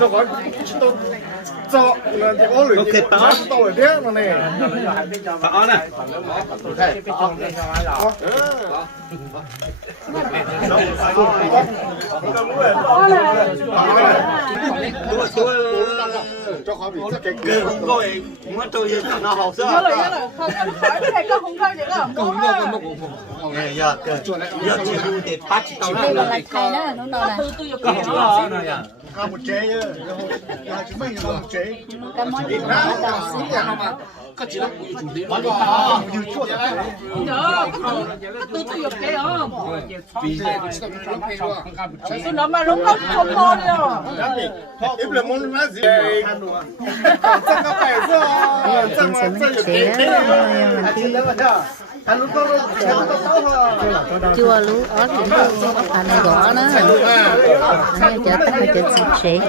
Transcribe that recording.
tôi gọi tôi cho là có lưỡi gì đó tôi thế mà này Đó nè. cho khó bị rất cái Cái không có gì, muốn tôi gì nó học sao? nhớ rồi không khỏi cái này có không coi gì đó không có Này giờ giờ chỉดูthì bắt chỉ tao đây là nó. lạch thay đó nó là từ từ Có không có này à? cao một chế nhá chúng mình cao một chế cái món gì nó đào xí nhớ từ từ dục cái đó tôi nói mà lúc đó không thôi đi rồi ít là muốn nói gì chắc có phải rồi chắc mà chắc được chua lú ớt thì anh này gõ nó anh chở tới chở xịt xịt